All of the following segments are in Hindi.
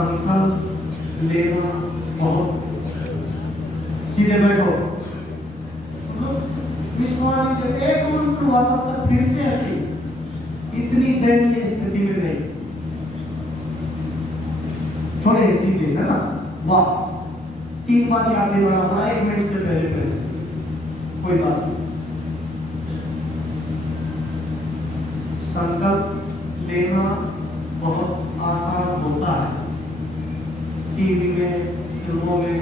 संकल्प लेना बहुत। सीधे बैठो, विश्वास जो एक मंत्र हुआ तब फिर से ऐसी इतनी दयनीय स्थिति में रही। थोड़े सीधे है ना, वाह 3 बार याद दिलाना पड़ा 1 मिनट से पहले कोई बात नहीं। संकल्प लेना बहुत आसान होता है। टीवी में, फिल्मों में,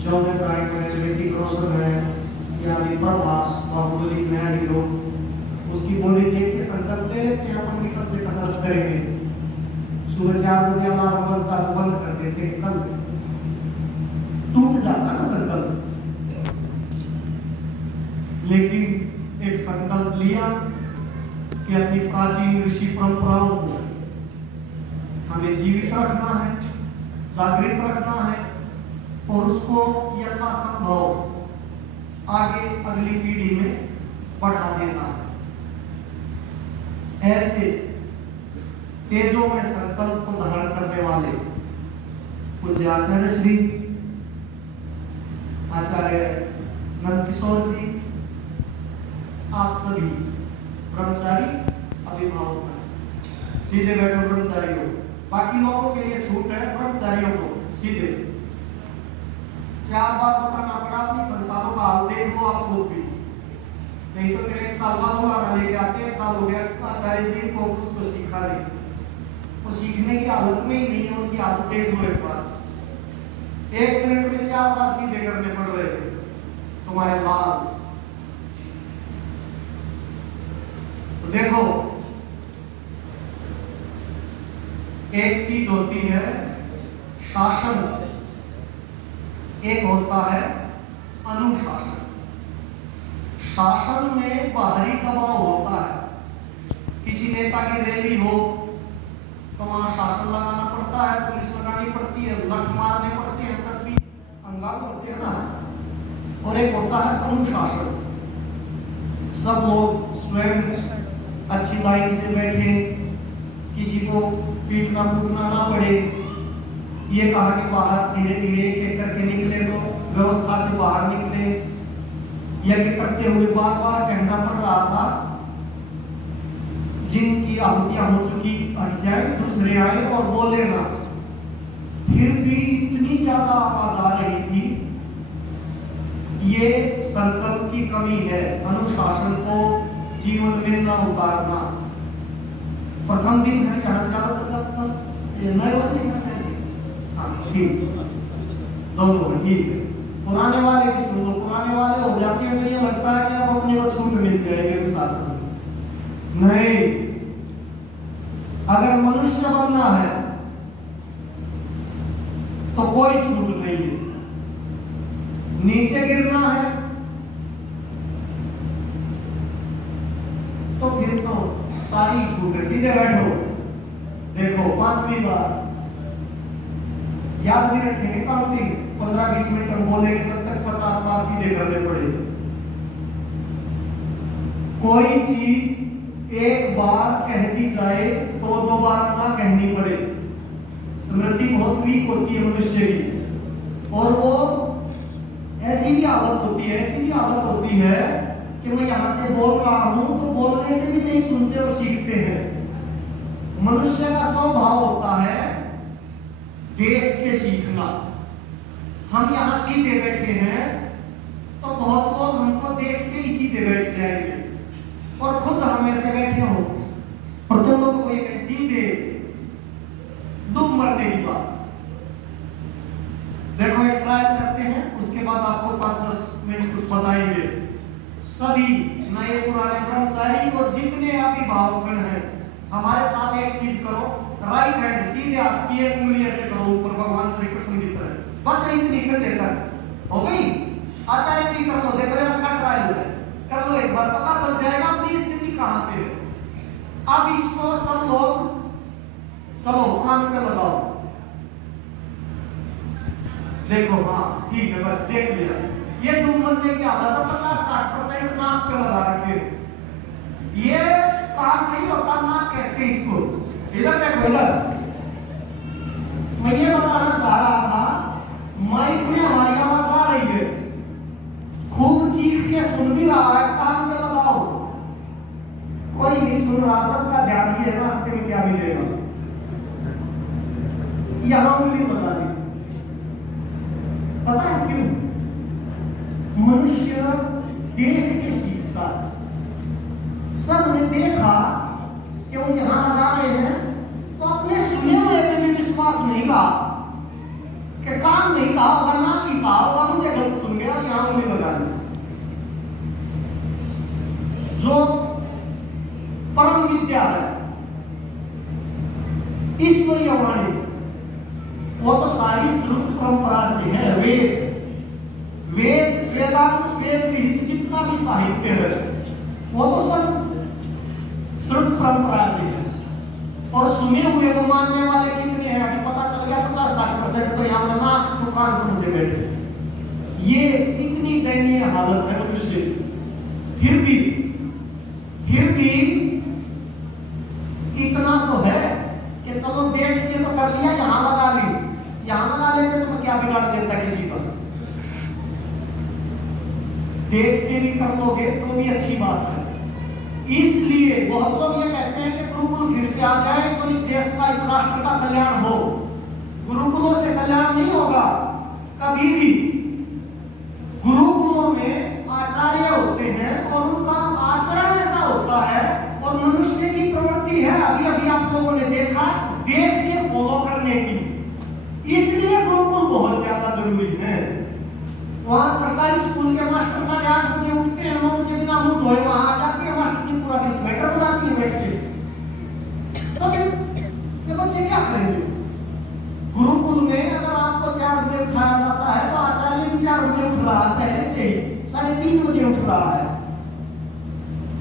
जॉन अब्राहम है, ऋतिक रोशन है, या प्रभास, बाहुबली नया हीरो, उसकी बॉडी देख के संकल्प ले लेते हैं अपन भी कल से कसरत करेंगे। सुबह 4 बजे अलार्म बजता है, बंद कर देते हैं, कल से टूट जाता है संकल्प। लेकिन एक संकल्प लिया कि अपनी प्राचीन ऋषि परंपराओं को हमें जीवित रखना है, जागृत रखना है और उसको यथासंभव आगे अगली पीढ़ी में बढ़ा देना है। ऐसे तेजों में संकल्प को धारण करने वाले पूज्य आचार्य श्री आचार्य नंदकिशोर जी, आप सभी ब्रह्मचारी अभिभावक हैं। सीधे बैठो ब्रह्मचारी हो, बाकी लोगों के लिए छूट है, ब्रह्मचारियों को सीधे 4 बार बताना पड़ा अपनी संतानों का हाल देख लो आप खुद भी, नहीं तो फिर 1 साल बाद बुलाना लेके आते 1 साल हो गया आचार्य जी को कुछ तो सीखा नहीं, वो सीखने की हालत में ही नहीं है, उनकी हालत देख लो एक बार। 1 मिनट में 4 बार सीधे करने पड़ रहे थे तुम्हारे लाल। तो देखो, एक चीज होती है शासन, एक होता है अनुशासन। शासन में बाहरी दबाव होता है, किसी नेता की रैली हो तो वहां शासन लगाना पड़ता है, पुलिस लगानी पड़ती है, लठ मारने पड़ते हैं, तब भी हंगामा होते हैं ना। और एक होता है अनुशासन, सब लोग स्वयं अच्छी लाइन से बैठे, किसी को पीटना फूटना ना पड़े। ये कहा कि बाहर धीरे धीरे एक करके निकले तो व्यवस्था से बाहर निकले, यज्ञ करते हुए बार बार कहना पड़ रहा था जिनकी आहुतियां हो चुकी हट जाए, दूसरे आए और बोले ना। फिर भी इतनी ज्यादा आवाज आ रही थी, ये संकल्प की कमी है, अनुशासन को जीवन में न उतारना। प्रथम दिन है यहाँ ज्यादा ये नए वाले क्या चाहिए, हाँ ठीक, दोनों ठीक है। पुराने वाले भी सुनो, पुराने वाले हो जाते हैं, ये लगता है कि अब अपने को छूट मिल जाएगी अनुशासन। नहीं, अगर मनुष्य बनना है तो कोई छूट नहीं है। नीचे गिरना है तो फिर तो सारी छूट है। सीधे बैठो, देखो 5वीं बार याद भी रखेंगे, काउंटिंग 15-20 मिनट हम बोलेंगे तब तक 50 बार सीधे करने पड़ेंगे। कोई चीज एक बार कह दी जाए तो 2 बार ना कहनी पड़े। स्मृति बहुत वीक होती है मनुष्य की, और वो ऐसी भी हालत होती है कि मैं यहां से बोल रहा हूं तो बोलने से भी नहीं सुनते और सीखते हैं। मनुष्य का स्वभाव होता है देख के सीखना। हम यहाँ सीधे बैठे हैं तो बहुत लोग हमको देख के ही सीधे बैठ जाएंगे, और खुद हम ऐसे बैठे हो और तुम लोगों को एक सीधे डूब मरने की बात। देखो एक ट्रायल करते हैं, उसके बाद आपको 5-10 मिनट कुछ बताएंगे। सभी नए पुराने ब्रह्मचारी और जितने अभिभावक हैं, हमारे साथ एक चीज करो, राइट हैंड सीधे हाथ की एक उंगली ऐसे करो ऊपर भगवान श्री कृष्ण की तरह, बस इतनी कर देता हो गई। आचार्य भी कर लो, देखो ये अच्छा ट्रायल है, कर लो एक बार, पता चल जाएगा अपनी स्थिति कहां पे है। अब इसको सब लोग चलो कान पे लगाओ, देखो हाँ ठीक है, बस देख लिया। ये डूब मरने की आदत है, 50-60% नाक पे लगा रखे। ये काम नहीं होता, नाक कहते इसको। इधर देखो, इधर सुन भी रहा है, कान में लगाओ, कोई नहीं सुन रहा, सबका ध्यान ये है रास्ते में क्या मिलेगा, यहां उंगली लगा दी। पता है क्यों? मनुष्य देख के सीखता है। सबने देखा कि वो यहां लगा रहे हैं, तो अपने सुने हुए पे भी विश्वास नहीं कहा, कि काम नहीं कहा होगा, ना की कहा होगा, मुझे गलत सुन गया, यहां उंगली लगा दी। जो परम विद्या है, ईश्वरीय वाणी, वो तो सारी श्रुत परंपरा से है। वेद वेदांत वेद विहित जितना भी साहित्य है वो तो सब श्रुत परंपरा से है। और सुने हुए को मानने वाले कितने हैं? अभी पता चल गया 50-60% तो यहाँ नाक दुकान समझे बैठे। ये इतनी दयनीय हालत है मनुष्य। फिर भी इतना तो है कि चलो देख के तो कर लिया, यहाँ लगा ली, यहाँ लगा लेते तो क्या बिगाड़ देता किसी का? देख के भी कर लोगे तो भी अच्छी बात है। इसलिए बहुत लोग ये कहते हैं कि गुरुकुल फिर से आ जाए तो इस देश का, इस राष्ट्र का कल्याण हो। गुरुकुलों से कल्याण नहीं होगा कभी भी। गुरुकुलों में आचार्य होते हैं और उनका आचरण ऐसा होता है और मनुष्य की प्रवृत्ति है, अभी अभी आप लोगों ने देखा, देख के फॉलो करने की। इसलिए गुरुकुल बहुत ज्यादा जरूरी है। वहां सरकारी स्कूल के मास्टर 8:30 बजे उठते हैं, 9 बजे बिना मुंह धोए वहां आ जाते हैं, मास्टर पूरा दिन स्वेटर बनाती है बैठ के। तो ये बच्चे क्या करेंगे? गुरुकुल में अगर आपको 4 बजे उठाया जाता है तो आचार्य भी 4 बजे उठ रहा है, पहले से ही 3:30 बजे उठ रहा है।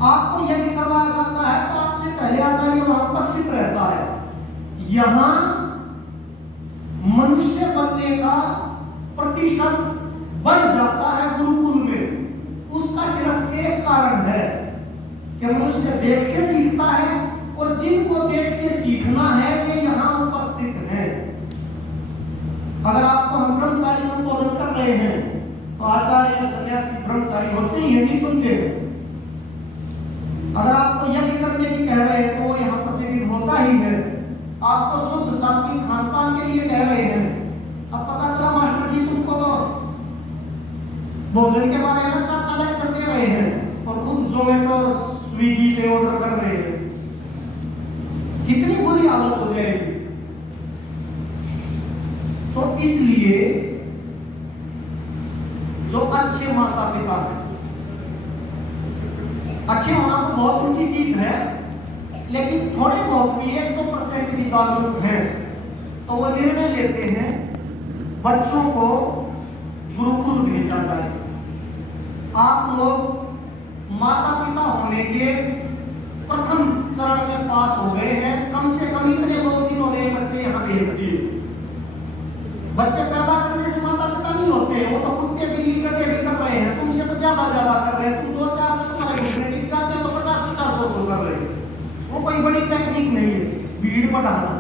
आपको यज्ञ करवाया जाता है तो आपसे पहले आचार्य वहां उपस्थित रहता है। यहां मनुष्य बनने का प्रतिशत बढ़ जाता है गुरुकुल में। उसका सिर्फ एक कारण है कि मनुष्य देख के सीखता है और जिनको देख के सीखना है वे यहाँ उपस्थित हैं। अगर आपको हम ब्रह्मचारी संबोधन कर रहे हैं तो आचार्य सन्यासी ब्रह्मचारी होते ही नहीं सुनते। अगर आपको यज्ञ करने की कह रहे हैं तो वो यहाँ प्रतिदिन होता ही है। आपको शुद्ध सात्विक खान पान के लिए कह रहे हैं, अब पता चला मास्टर जी तुमको तो भोजन के बारे में अच्छा लेक्चर दे रहे हैं और खुद जोमेटो स्विगी से ऑर्डर कर रहे हैं, कितनी बुरी हालत हो जाएगी। तो इसलिए जो अच्छे माता पिता हैं, अच्छे होना तो बहुत ऊंची चीज है, लेकिन थोड़े बहुत भी 1-2% भी जागरूक हैं तो वो निर्णय लेते हैं बच्चों को गुरुकुल भेजा जाए। आप लोग माता पिता होने के प्रथम चरण में पास हो गए हैं। कम से कम इतने लोग जिन्होंने बच्चे यहाँ भेज दिए। बच्चे पैदा करने से माता पिता नहीं होते हैं, वो तो कुत्ते बिल्ली गधे भी कर रहे हैं, तुमसे तो ज्यादा कर रहे हैं। तुम 2-4 दिन तुम्हारे घूमने सीख जाते हो तो 50-50 कर रहे हैं। वो कोई बड़ी टेक्निक नहीं है भीड़ बढ़ाना।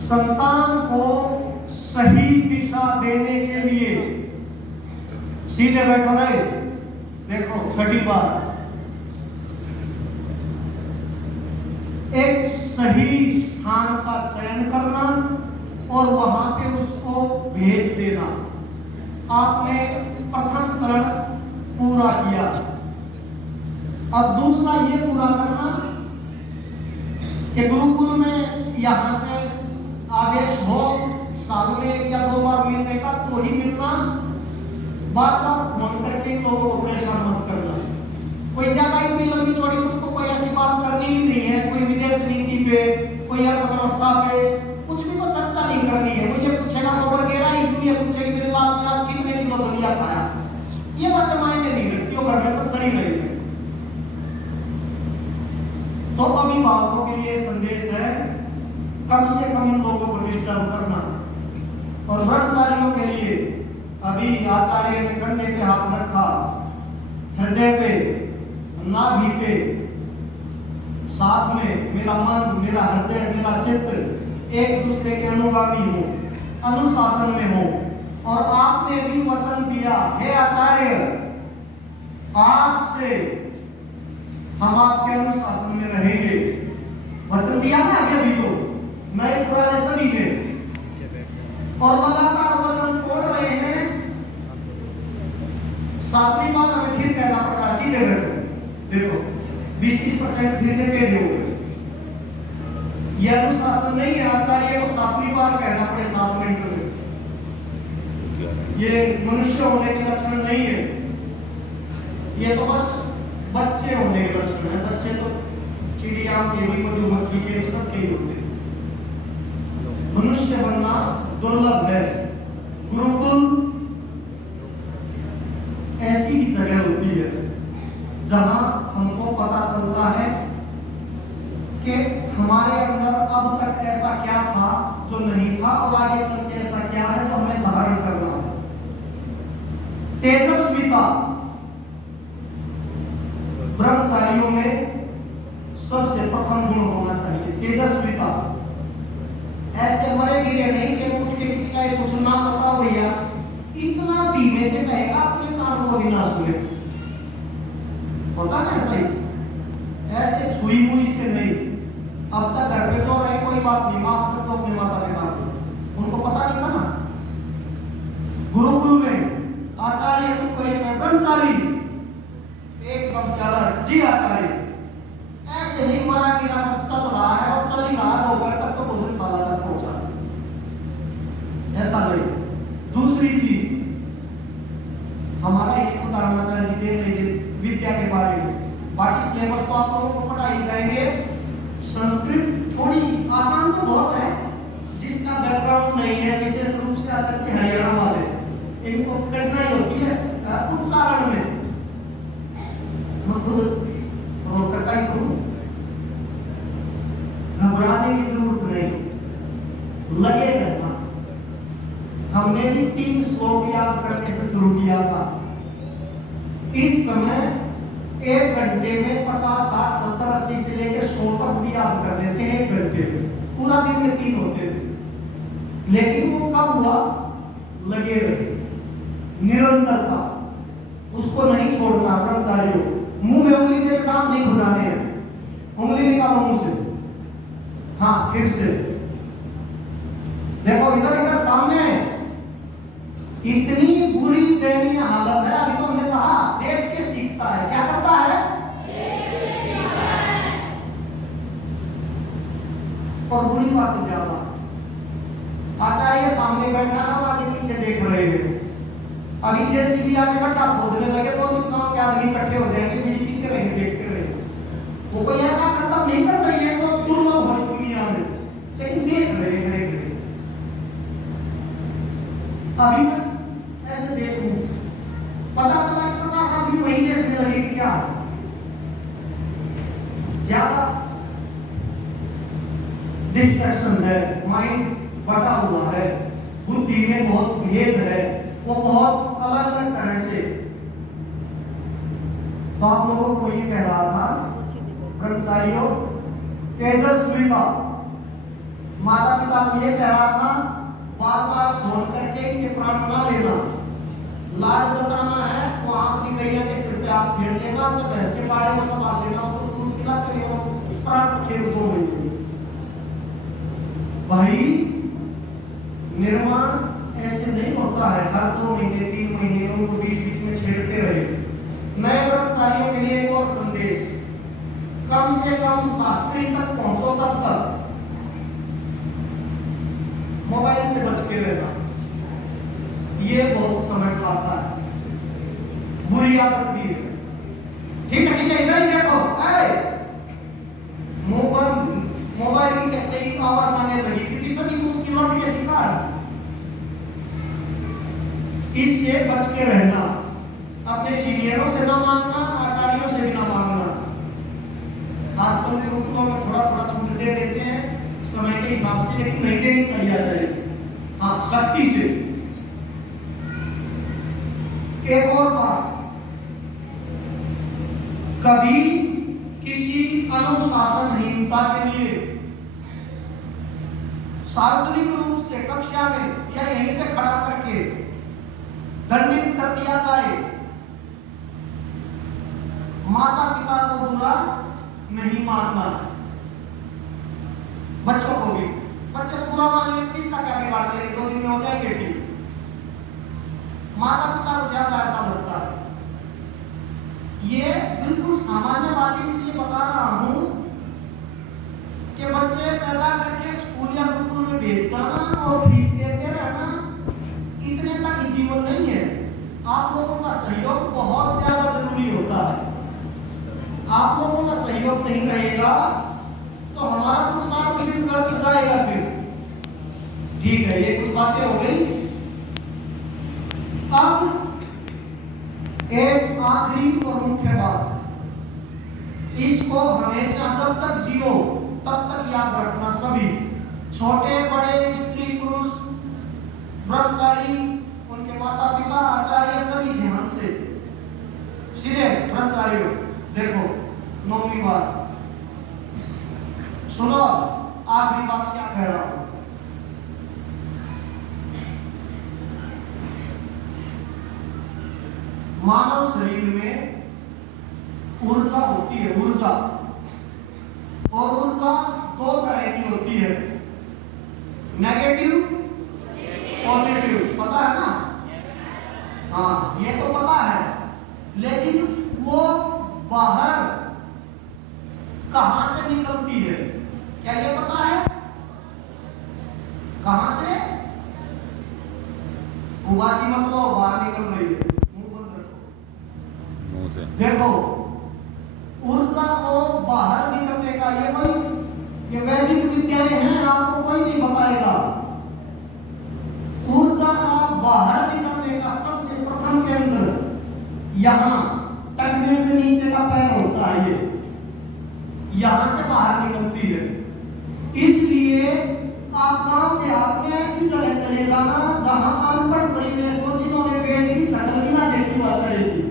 संतान को सही दिशा देने के लिए सीधे बैठो रहे। देखो छठी बात, एक सही स्थान का चयन करना और वहां पे उसको भेज देना। आपने प्रथम चरण पूरा किया, अब दूसरा ये पूरा करना कि गुरुकुल में यहां से आदेश हो साल में 1 या 2 बार मिलने का तो ही मिलना। बार बार फोन करके लोगों को परेशान मत करना। कोई ज्यादा इतनी लंबी चौड़ी तुमको कोई ऐसी बात करनी ही नहीं है, कोई विदेश नीति पे, कोई अर्थव्यवस्था पे कुछ भी तो चर्चा नहीं करनी है। वो ये पूछेगा गोबर गिरा ही, तू ये पूछेगी मेरे लाल में आज कितने किलो दलिया खाया, ये बातें मायने नहीं रखती, वो घर में सब कर ही रहे हैं। तो अभिभावकों के लिए संदेश है कम से कम इन लोगों को डिस्टर्ब करना। और ब्रह्मचारियों के लिए अभी आचार्य ने कंधे पे हाथ रखा, हृदय पे, नाभि पे, साथ में मेरा मन, मेरा हृदय, मेरा चित्त एक दूसरे के अनुगामी हो, अनुशासन में हो। और आपने भी वचन दिया, हे आचार्य आज से हम आपके अनुशासन में रहेंगे। वचन दिया ना अभी तो नए पुराने सभी ने, और लगातार वचन तोड़ रहे हैं। 7वीं बार हमें फिर कहना पड़ रहा है, सीधे देखो 20-30% फिर से टेढ़े हो गए। यह अनुशासन नहीं है आचार्य को 7वीं बार कहना पड़े 7 मिनट में। ये मनुष्य होने के लक्षण नहीं है, ये तो बस बच्चे होने के लक्षण है। बच्चे तो चिड़िया के भी, मधुमक्खी के भी, सब के ही होते हैं। मनुष्य बनना दुर्लभ है। गुरुकुल ऐसी ही जगह होती है जहां हमको पता चलता है कि हमारे अंदर अब तक ऐसा क्या था जो नहीं था, और आगे चल के ऐसा क्या है जो हमें धारण करना है। तेजस्विता ब्रह्मचारियों में सबसे प्रथम गुण होना चाहिए, तेजस्विता। ऐसे मरे गिरे नहीं कि उठ के किसी का कुछ ना पता हो, या इतना धीमे से कहेगा अपने कानों को विनाश में होता ना। ऐसा ही ऐसे छुई मुई से नहीं। अब तक घर पे तो रहे कोई बात नहीं, माफ कर दो अपने माता पिता को, उनको पता नहीं था ना। गुरुकुल में आचार्य तुमको एक ब्रह्मचारी एकदम से अलग, जी आचार्य ऐसे नहीं मरा गिरा बस चल रहा है और चल ही रहा है, दोपहर तक तो भोजन शाला तक पहुंचा, ऐसा नहीं। दूसरी चीज हमारा एक उदाहरण आचार्य जी दे रहे विद्या के बारे में। बाकी सिलेबस तो आप लोगों को पढ़ाई जाएंगे। संस्कृत थोड़ी सी आसान तो बहुत है, जिसका बैकग्राउंड नहीं है, विशेष रूप से आचार्य हरियाणा वाले, इनको कठिनाई होती है उच्चारण में। मैं खुद रोकता ही हूँ, घबराने की जरूरत नहीं, लगे रहना। हमने भी 3 श्लोक याद करने से शुरू किया था। इस समय 1 घंटे में 50, 60, 70, 80 से लेकर 100 तक भी याद कर लेते हैं 1 घंटे में। पूरा दिन में 3 होते थे, लेकिन वो कब हुआ? लगे रहे, निरंतरता, उसको नहीं छोड़ना। ब्रह्मचारियों, मुंह में उंगली देकर काम नहीं घुसाने हैं, उंगली निकालो मुंह से। हाँ, फिर से देखो, इधर इधर सामने इतनी बुरी दयनीय हालत है। अभी तो हमने कहा देख के सीखता है, क्या करता है? देख के सीखता है। और बुरी बात ज्यादा, आचार्य सामने बैठा है और आगे पीछे देख रहे हैं। अभी जेसीबी आके गड्ढा खोदने लगे तो गांव के आदमी इकट्ठे हो जाएंगे, बीड़ी पीते रहेंगे, देखते रहेंगे। वो कोई ऐसा खत्म नहीं कर रही है तो दुर्लभ है दुनिया में, लेकिन देख रहे हैं। अभी मैं ऐसे देखूं, पता चला कि 50 आदमी वही देखने लगे, क्या ज्यादा डिस्ट्रैक्शन है, माइंड बटा हुआ है, बुद्धि में बहुत भेद है, वो बहुत अलग अलग तरह से। तो आप लोगों को ये कह रहा था ब्रह्मचारियों, तेजस्विता। माता पिता को ये कह रहा था बार बार फोन करके इनके प्राण ना लेना, लाड जताना है वहां अपनी गैया के सिर पे आप फेर लेना, अपने भैंस के पाड़े को संभाल लेना, उसको दूध पिला कर प्राण खेल 2 महीने। भाई निर्माण ऐसे नहीं होता है, हर 2 महीने 3 महीने उनको बीच बीच में छेड़ते रहे। नए ब्रह्मचारियों के लिए एक और संदेश, कम से कम शास्त्री तक पहुंचो, तब मोबाइल से बच के रहना, ये बहुत समय खाता है, बुरी आदत भी है। ठीक है, इधर ही देखो, मोबाइल की कहते ही आवाज आने लगी, क्योंकि सभी को उसकी लत के शिकार। इससे बच के रहना, अपने सीनियरों से ना मांगना, आचार्यों से भी ना मांगना। आजकल के गुरुकुलों में थोड़ा थोड़ा छूट दे देते हैं समय के हिसाब से, लेकिन नहीं देनी चाहिए आचार्य। हाँ, सख्ती से। एक और बात, कभी किसी अनुशासनहीनता के लिए सार्वजनिक रूप से कक्षा में या यहीं पे खड़ा करके दंडित कर दिया जाए माता पिता को बुरा नहीं मानना है। बच्चों को भी, बच्चे को बुरा मान लेंगे किसका क्या बिगाड़ लेंगे, 2 दिन में हो जाएंगे ठीक। माता पिता को ज्यादा ऐसा लगता है। ये बिल्कुल सामान्य बात है, इसलिए बता रहा हूं कि बच्चे पैदा करके स्कूल या गुरुकुल में भेजना और फीस देते रहना इतने तक ही जीवन नहीं है। आप लोगों का सहयोग बहुत ज्यादा जरूरी होता है। आप लोगों का सहयोग नहीं रहेगा तो हमारा पुरुषार्थ फिर व्यर्थ जाएगा फिर। ठीक है, ये कुछ बातें हो गई। अब एक आखिरी और मुख्य बात, इसको हमेशा जब तक जियो तब तक याद रखना। सभी छोटे बड़े, स्त्री पुरुष, ब्रह्मचारी, उनके माता पिता, आचार्य, सभी ध्यान से सीधे ब्रह्मचारियों देखो। 9वीं बात सुनो, आखिरी बात क्या कह रहा हूं। मानव शरीर में ऊर्जा होती है, ऊर्जा। और ऊर्जा 2 तरह की होती है, नेगेटिव, पॉजिटिव। पता है ना? हाँ, ये तो पता है, लेकिन वो बाहर कहां से निकलती है, क्या ये पता है? कहां से? उबासी मत लो, बाहर निकल रही है, मुंह बंद रखो, मुंह से देखो। ऊर्जा को बाहर निकलने का ये वैदिक विद्याएं हैं, आपको कोई नहीं बताएगा। ऊर्जा का बाहर निकलने का सबसे प्रथम केंद्र यहां टखने से नीचे का पैर होता है, ये यहां से बाहर निकलती है। इसलिए आप गांव देहात में ऐसी जगह चले जाना जहां अनपढ़ परिवेश हो, जिन्होंने वेद की शक्ल भी ना देखी हो आचार्य जी।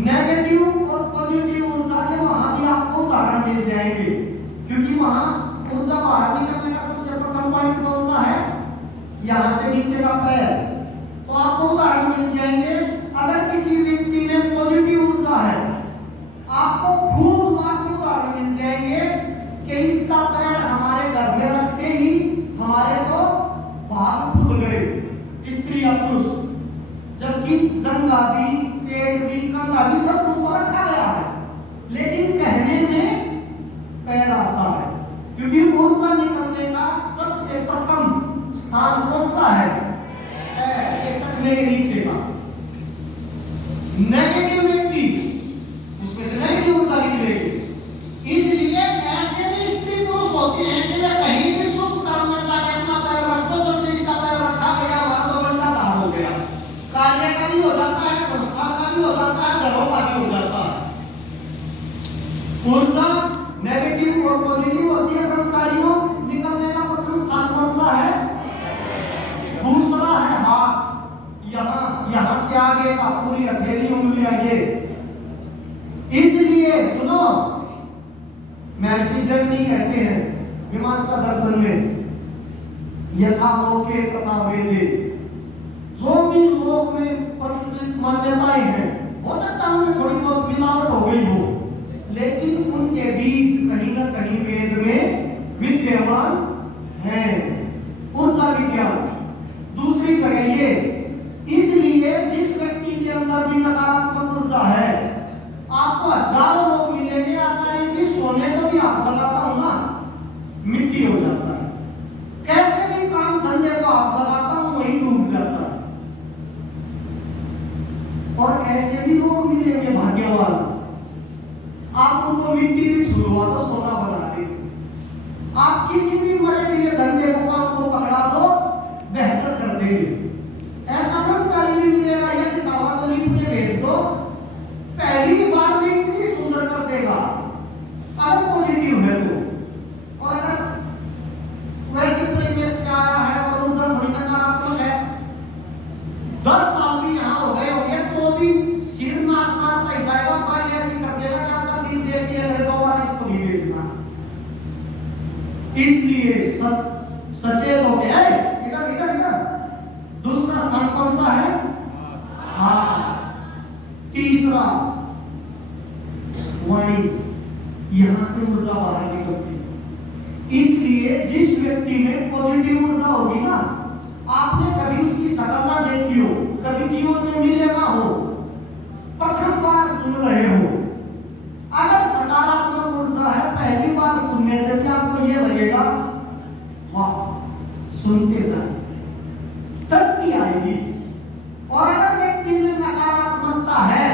नेगेटिव और पॉजिटिव ऊर्जा के वहां भी आपको उदाहरण मिल जाएंगे, क्योंकि वहां ऊर्जा बाहर निकलने का सबसे प्रथम पॉइंट कौन सा है? यहां से नीचे का पैर। तो आपको उदाहरण मिल जाएंगे। अगर किसी व्यक्ति में पॉजिटिव ऊर्जा है, आपको खूब लाखों उदाहरण मिल जाएंगे कि इसका पैर हमारे घर में रखते ही हमारे तो भाग खुल गए, स्त्री या पुरुष। जबकि जंगा भी, पेट भी, कंधा भी सब ऊपर रखा गया है, लेकिन कहने में पैर आता है, क्योंकि ऊर्जा निकलने का सबसे प्रथम स्थान कौन सा है? पैर, टखने के नीचे का। नेगेटिव व्यक्ति, उसमें से नेगेटिव ऊर्जा निकलेगी। इसलिए ऐसे भी स्त्री पुरुष होते हैं कि वे कहीं भी शुभ कर्म में जाके अपना पैर रख दो, जब से इसका पैर रखा गया वहां तो बंदा बाहर हो गया। कार्य का भी हो जाता है, संस्था का भी हो जाता है, घरों का भी हो जाता है। ऊर्जा नेगेटिव और पॉजिटिव होती है। कर्मचारियों, निकलने का प्रथम स्थान कौन सा है? दूसरा है हाथ, यहां से आगे का पूरी हथेली उंगलियां ये। इसलिए सुनो, महर्षि जैमिनी कहते हैं मीमांसा दर्शन में, यथा लोके तथा वेदे, जो भी लोक में प्रचलित मान्यताएं हैं, हो सकता है उनमें थोड़ी बहुत मिलावट हो गई हो, लेकिन उनके बीज कहीं ना कहीं वेद में विद्यमान है। ऊर्जा विज्ञान। दूसरी जगह ये, इसलिए जिस व्यक्ति के अंदर भी नकारात्मक ऊर्जा है, आपको हजारों लोग मिलेंगे आचार्य जी, सोने को भी हाथ लगाता हूं ना मिट्टी हो जाता है, कैसे भी काम धंधे को हाथ लगाता हूं वही डूब जाता है। और ऐसे भी लोग मिलेंगे भाग्यवान, आप उनको मिट्टी भी छुड़वा दो, सोना बना दे। आप किसी भी मरे हुए धंधे को, काम को पकड़ा दो, बेहतर कर देंगे। ऐसा कर्मचारी भी मिलेगा, या सावधानी में भेज दो, पहली बार में इतनी सुंदर कर देगा, अगर पॉजिटिव है तो। और अगर वैसे परिवेश से आया है और ऊर्जा थोड़ी नकारात्मक है, 10 साल भी यहाँ हो गए होंगे तो भी सिर मारता ही जाएगा, चाहे ऐसी कर देगा कि आपका दिल देख के अगर 2 बार इसको भी भेजना। इसलिए सचेत हो गया है। दूसरा स्थान कौन सा है? हाँ। तीसरा व्यक्ति में पॉजिटिव ऊर्जा होगी ना। आपने कभी उसकी शक्ल ना देखी हो, कभी जीवन में मिले ना हो, प्रथम बार सुन रहे हो, अगर सकारात्मक ऊर्जा है, पहली बार सुनने से भी आपको ये लगेगा वाह, सुनते जाए, तरक्की आएगी। और अगर व्यक्ति में नकारात्मकता है,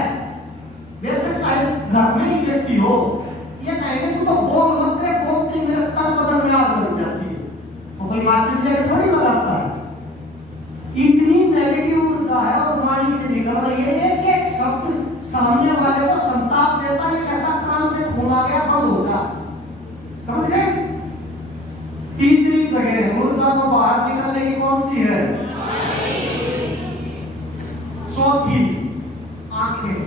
वैसे चाहे घर में ही व्यक्ति हो, ये कहेंगे तू तो बोल मत रे, बोलते ही मेरे तन बदन में आग लग जाती है, वो कोई माचिस लेकर थोड़ी लगाता है। इतनी नेगेटिव ऊर्जा है और वाणी से निकल रही है, एक एक शब्द सामने वाले को संताप देता है, कहता कान से खून आ गया, बंद हो जा। समझ गए? तीसरी जगह ऊर्जा को बाहर निकलने की कौन सी है? चौथी, आंखें।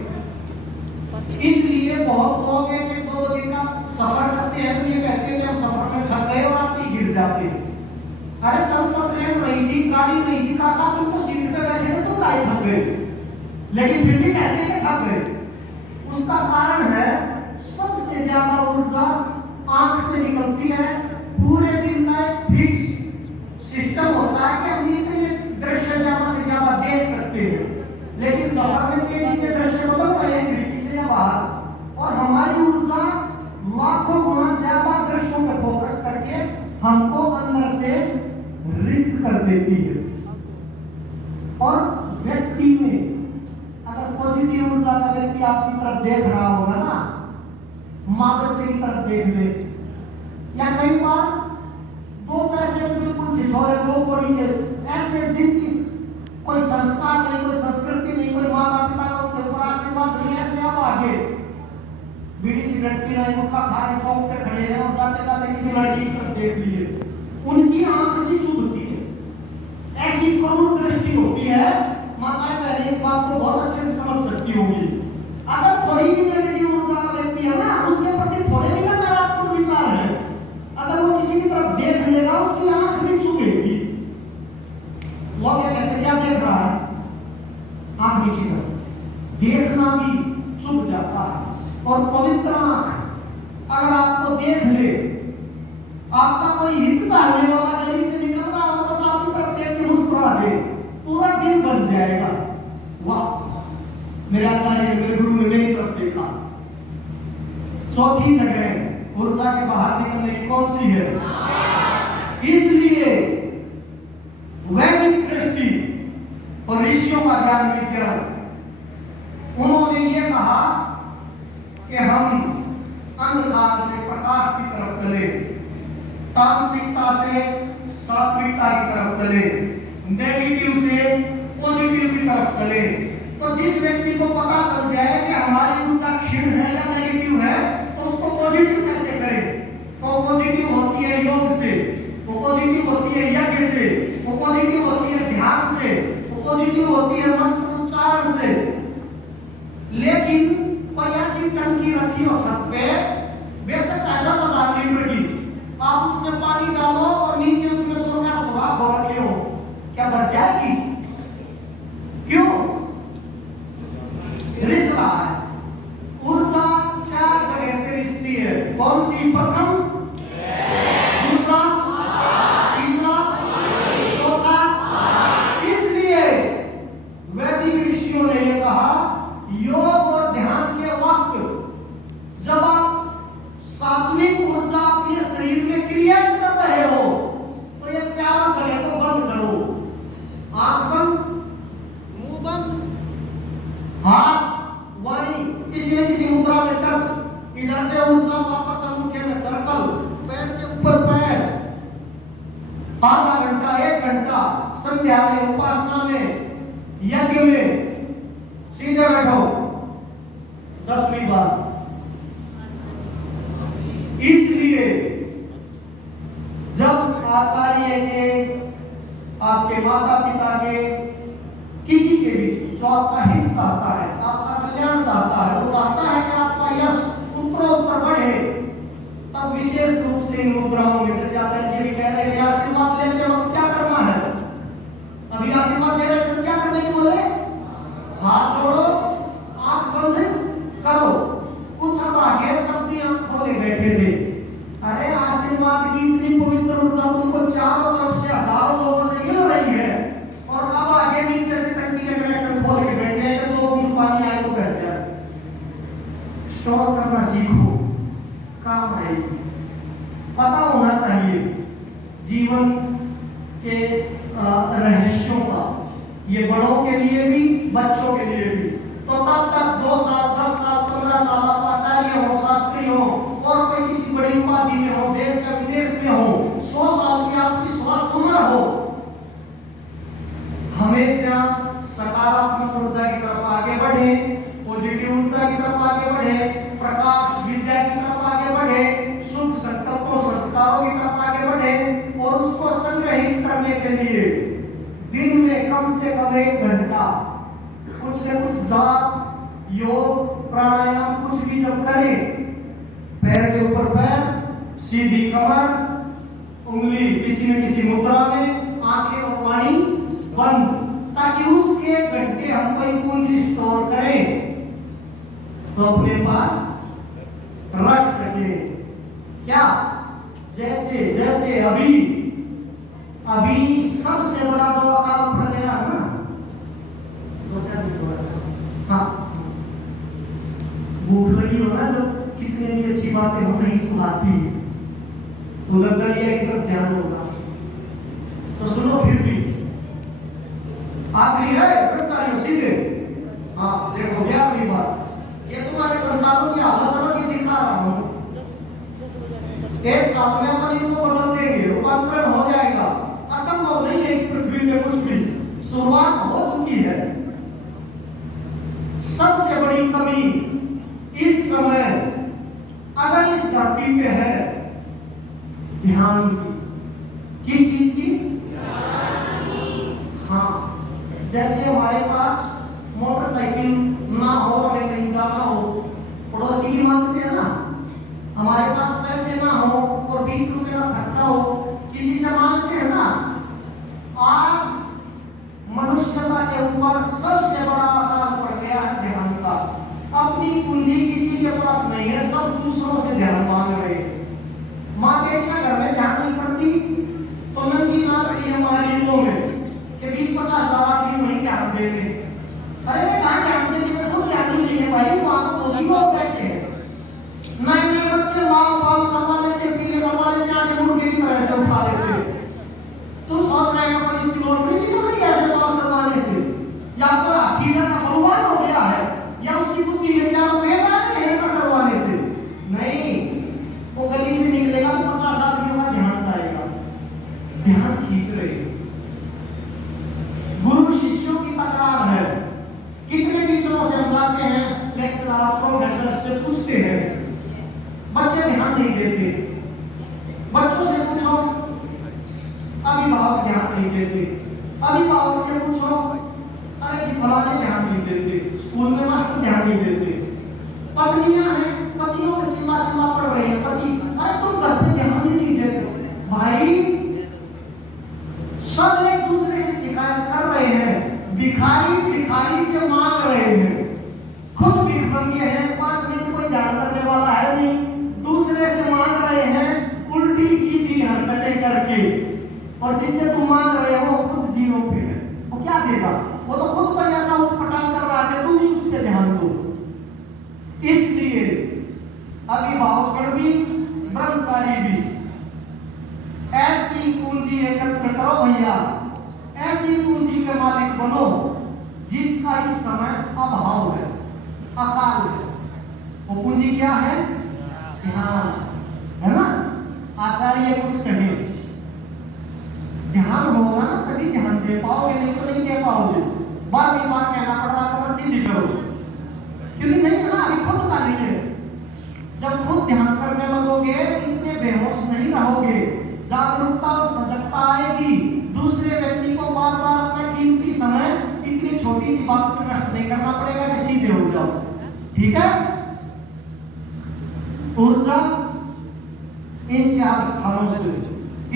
इसलिए बहुत लोग एक एक दो दिन का सफर करते हैं तो ये कहते हैं कि हम सफर में थक गए और आते ही गिर जाते हैं। अरे चल तो ट्रेन रही थी, गाड़ी रही थी, काका तुम तो सीट पे बैठे थे, तुम काहे थक गए? लेकिन फिर भी कहते हैं कि थक गए। उसका कारण है सबसे ज्यादा ऊर्जा आंख से निकलती है। पूरे दिन का एक फिक्स सिस्टम होता है कि हम ये दृश्य ज्यादा से ज्यादा देख सकते हैं, लेकिन सफर में तेजी से दृश्य बदल रहे हैं खिड़की से या बाहर, और हमारी ऊर्जा लाखों गुना ज्यादा दृश्यों पे फोकस करके हमको अंदर से रिक्त कर देती है। और व्यक्ति में अगर पॉजिटिव ऊर्जा का व्यक्ति आपकी तरफ देख रहा होगा ना, मगज की तरफ देख ले, या कई बार दो पैसे बिल्कुल छिछोरे, दो कौड़ी के ऐसे जिनकी कोई संस्कार नहीं, कोई संस्कृति नहीं, कोई माता पिता का उनके ऊपर आशीर्वाद नहीं, ऐसे अब आगे बीड़ी सिगरेट पी रहे, गुटखा खा रहे, चौक पे खड़े हैं और जाते जाते किसी लड़की की तरफ देख लिए, उनकी आंख भी चुभती है। ऐसी क्रूर दृष्टि होती है। माताएं पहले इस बात को बहुत अच्छे से समझ सकती होंगी। अगर थोड़ी भी नेगेटिव ऊर्जा का व्यक्ति है ना, उसके प्रति थोड़े भी नकारात्मक विचार है, अगर वो किसी की तरफ देख लेगा, उसकी आंख भी चुभेगी। वो क्या देख रहा है? आंख नीचे तरफ, देखना भी चुभ जाता है। और पवित्र आंख अगर आपको देख ले, आपका कोई हित चाहने वाला गली से निकल रहा हो, बस आपकी तरफ देख के मुस्कुरा दे, पूरा दिन बन जाएगा। वाह, मेरे आचार्य मेरे गुरु ने मेरी तरफ देखा। चौथी जगह ऊर्जा के बाहर निकलने की कौन सी है? इसलिए वैदिक दृष्टि और ऋषियों का ज्ञान विज्ञान, उन्होंने ये कहा कि हम अंधकार से प्रकाश की तरफ चले, तामसिकता से सात्विकता की तरफ चले, नेगेटिव से पॉजिटिव की तरफ चले। तो जिस व्यक्ति को पता चल जाए कि हमारी ऊर्जा क्षीण है या नेगेटिव है, तो उसको पॉजिटिव कैसे करें? तो पॉजिटिव होती है योग से, वो पॉजिटिव होती है यज्ञ से, वो पॉजिटिव होती है ध्यान से, वो पॉजिटिव होती है मंत्र उच्चारण से। लेकिन कोई ऐसी टंकी रखी हो छत पे, बेशक चाहे 10,000 लीटर की, आप उसमें पानी डालो और नीचे उसमें 2-4 सुराख हो रखे हो, क्या भर जाएगी? क्यों? रिस रहा है। ऊर्जा 4 जगह से रिश्ती है। कौन सी? प्रथम, दूसरा, तीसरा, चौथा। इसलिए वैदिक ऋषियों ने यह कहा, योग और ध्यान के वक्त जब आप सात्विक ऊर्जा अपने शरीर में क्रिएट कर रहे हो, तो ये 4 जगह को बंद करो। आंख बंद, मुंह बंद, हाथ, वाणी, किसी न किसी मुद्रा में टच, इधर से ऊर्जा वापस अंगूठे में सर्कल, पैर के ऊपर पैर, आधा घंटा 1 घंटा संध्या में, उपासना में, यज्ञ में सीधे बैठो 10वीं बार। इसलिए जब आचार्य के, आपके माता पिता के, किसी के भी जो आपका हित चाहता है, आपका कल्याण चाहता है, वो चाहता है कि आपका यश उत्तरोत्तर बढ़े, तब विशेष रूप से इन मुद्राओं में, जैसे आचार्य जी भी कह रहे हैं, आशीर्वाद लेते वक्त क्या करना है? अभी आशीर्वाद दे रहे थे, क्या करने की बोले? हाथ जोड़ो, आंख बंद करो। कुछ अब आगे तब भी आंख खोले बैठे थे। अरे आशीर्वाद की इतनी पवित्र ऊर्जा तुमको चारों तरफ से हजारों लोगों से मिल रही है और अब आगे नीचे से टंकी का कनेक्शन खोल के बैठे हैं तो 2 बूंद पानी आए तो बैठ जाए। स्टोर करना सीखो, काम आएगी। पता होना चाहिए जीवन के रहस्यों का, ये बड़ों के लिए भी बच्चों के लिए भी। तो तब तक 2 साल 10 साल 15 साल आप आचार्य हो, शास्त्री हो और कोई किसी बड़ी उपाधि में हो, देश या विदेश में हो, 100 साल की आपकी स्वास्थ्य उम्र हो, हमेशा सकारात्मक ऊर्जा की तरफ आगे बढ़े, पॉजिटिव ऊर्जा की तरफ आगे बढ़े, प्रकाश विद्या की तरफ आगे बढ़े, शुभ संकल्पों संस्कारों की तरफ आगे बढ़े और उसको संग्रहित करने के लिए दिन में कम से कम 1 घंटा कुछ न कुछ जाप, योग, प्राणायाम कुछ भी जब करें, पैर के ऊपर पैर, सीधी कमर, उंगली किसी न किसी मुद्रा में, आंखें और वाणी बंद, ताकि उस 1 घंटे हम कोई पूंजी स्टोर करें तो अपने पास रख सके। क्या? जैसे जैसे अभी सबसे बड़ा जो अकाल पड़ गया है ना, 2-4 दिन, हाँ, भूख लगी हो ना, जब कितने भी अच्छी बातें हो नहीं सुनाती, उधर दलिया की तरफ ध्यान होगा तो सुनो। फिर भी आखिरी है कर्मचारियों सीधे, हाँ देखो 11वीं बात, ये तुम्हारे संतानों की हालत है, ये दिखा रहा हूं। 1 साल में अपन इनको बदल देंगे, रूपांतरण हो जाएगा, असंभव नहीं है इस पृथ्वी में कुछ भी, शुरुआत हो चुकी है। सबसे बड़ी कमी इस समय अगर इस धरती पे है, ध्यान की। किस चीज की? हाँ, जैसे हमारे पास मोटरसाइकिल ना हो, हमें कहीं जाना हो, पड़ोसी भी मांगते हैं ना, हमारे पास पैसे ना हो और 20 रुपए का खर्चा हो, किसी से मांगते हैं ना। आज मनुष्यता के ऊपर सबसे बड़ा अकाल पड़ गया है ध्यान का। अपनी पूंजी किसी के पास नहीं है, सब दूसरों से ध्यान मांग रहे हैं। माँ बेटियां घर में ध्यान नहीं करती तो नंगी नाच रही है हमारे युगों में कि 20-50 हज़ार आदमी वहीं ध्यान देंगे। अरे मैं कहाँ ध्यान देंगे, मैं खुद ध्यान नहीं देंगे भाई, वहाँ तो बोली वो बैठे हैं। नए बच्चे लाल बाल करवा लेते, पीले करवा लेते, आगे मुर्गे की तरह से उठा लेते। तू सोच रहे हो कोई इसकी लॉटरी निकल रही है ऐसे बाल करवाने से, या आपका हाथी जैसा बलवान हो गया है, या उसकी बुद्धि में 4 पैर आ गए ऐसा करवाने से? नहीं, वो गली से निकलेगा तो 50 आदमियों का ध्यान जाएगा। ध्यान खींच रहे, गुरु शिष्यों की तकरार है। कितने टीचरों से हम जाते हैं, लेक्चरर प्रोफेसर से पूछते हैं, बच्चे ध्यान नहीं देते। बच्चों से पूछो, अभिभावक ध्यान नहीं देते। अभिभावक से पूछो, अरे जी फलाने ध्यान नहीं देते, स्कूल में मास्टर ध्यान नहीं देते। पत्नियां हैं, पतियों पे चिल्ला चिल्ला पड़ रही है, पति अरे तुम घर पे ध्यान ही नहीं देते। भाई सब एक दूसरे से शिकायत कर रहे हैं, भिखारी से मांग रहे हैं, खुद भिखमंगे हैं, 5 मिनट कोई ध्यान करने वाला है नहीं, दूसरे से मांग रहे हैं उल्टी सीधी हरकतें करके, और जिससे तुम मांग रहे हो वो खुद जीरो पे है। वो क्या देगा? वो तो खुद पर ऐसा उठपटांग कर रहा है, तुम भी उस पर ध्यान दो। इसलिए अभिभावक भी, ब्रह्मचारी भी, ऐसी पूंजी एकत्र करो भैया, ऐसी पूंजी के मालिक बनो जिसका इस समय अभाव है, अकाल है। वो पूंजी क्या है? ध्यान, है ना? आचार्य कुछ कहे, ध्यान होगा ना तभी ध्यान दे पाओगे, नहीं तो नहीं दे पाओगे। बार कहना पड़ रहा है, सीधी करो, क्योंकि नहीं है ना, अभी खुद का नहीं है। जब खुद ध्यान करने लगोगे इतने बेहोश नहीं रहोगे, जागरूकता और सजगता आएगी। दूसरे व्यक्ति को बार बार अपना कीमती समय इतनी छोटी सी बात पर नष्ट नहीं करना पड़ेगा कि सीधे हो जाओ। ठीक है? ऊर्जा इन 4 स्थानों से,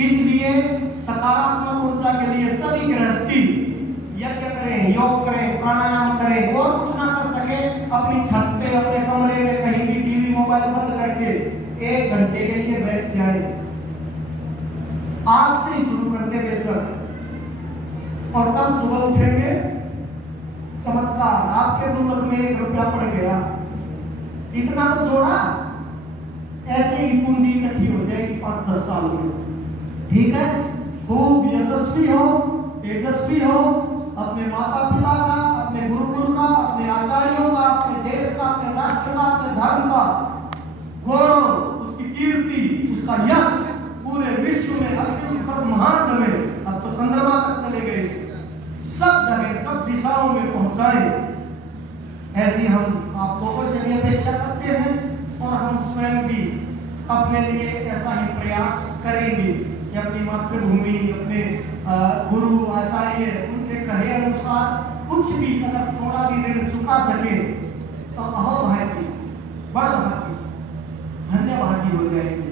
इसलिए सकारात्मक ऊर्जा के लिए सभी गृहस्थी यज्ञ करें, योग करें, प्राणायाम करें, और कुछ ना कर सके अपनी छत पे, अपने कमरे में कहीं भी टीवी मोबाइल बंद करके 1 घंटे के लिए बैठ जाए। आज से सेलिब्रेशन, और कल सुबह उठेंगे चमत्कार, आपके गुल्लक में 1 रुपया पड़ गया, इतना तो जोड़ा, ऐसे ही पूंजी इकट्ठी हो जाएगी 5-10 साल में। ठीक है, खूब यशस्वी हो, तेजस्वी हो, अपने माता पिता का, अपने गुरुकुल का, अपने आचार्यों का, अपने देश का, अपने राष्ट्र का, अपने धर्म का गौरव, उसकी कीर्ति, उसका यश पूरे विश्व में, अखिल ब्रह्मांड में, अब तो चंद्रमा तक चले गए, सब जगह सब दिशाओं में पहुंचाए। ऐसी हम आप लोगों से भी अपेक्षा करते हैं, और हम स्वयं भी अपने लिए ऐसा ही प्रयास करेंगे कि अपनी मातृभूमि, अपने गुरु आचार्य, उनके कहे अनुसार कुछ भी अगर थोड़ा भी ऋण चुका सके तो अहो भाग्य, बड़ भाग्य, धन्य भाग्य हो जाएगी।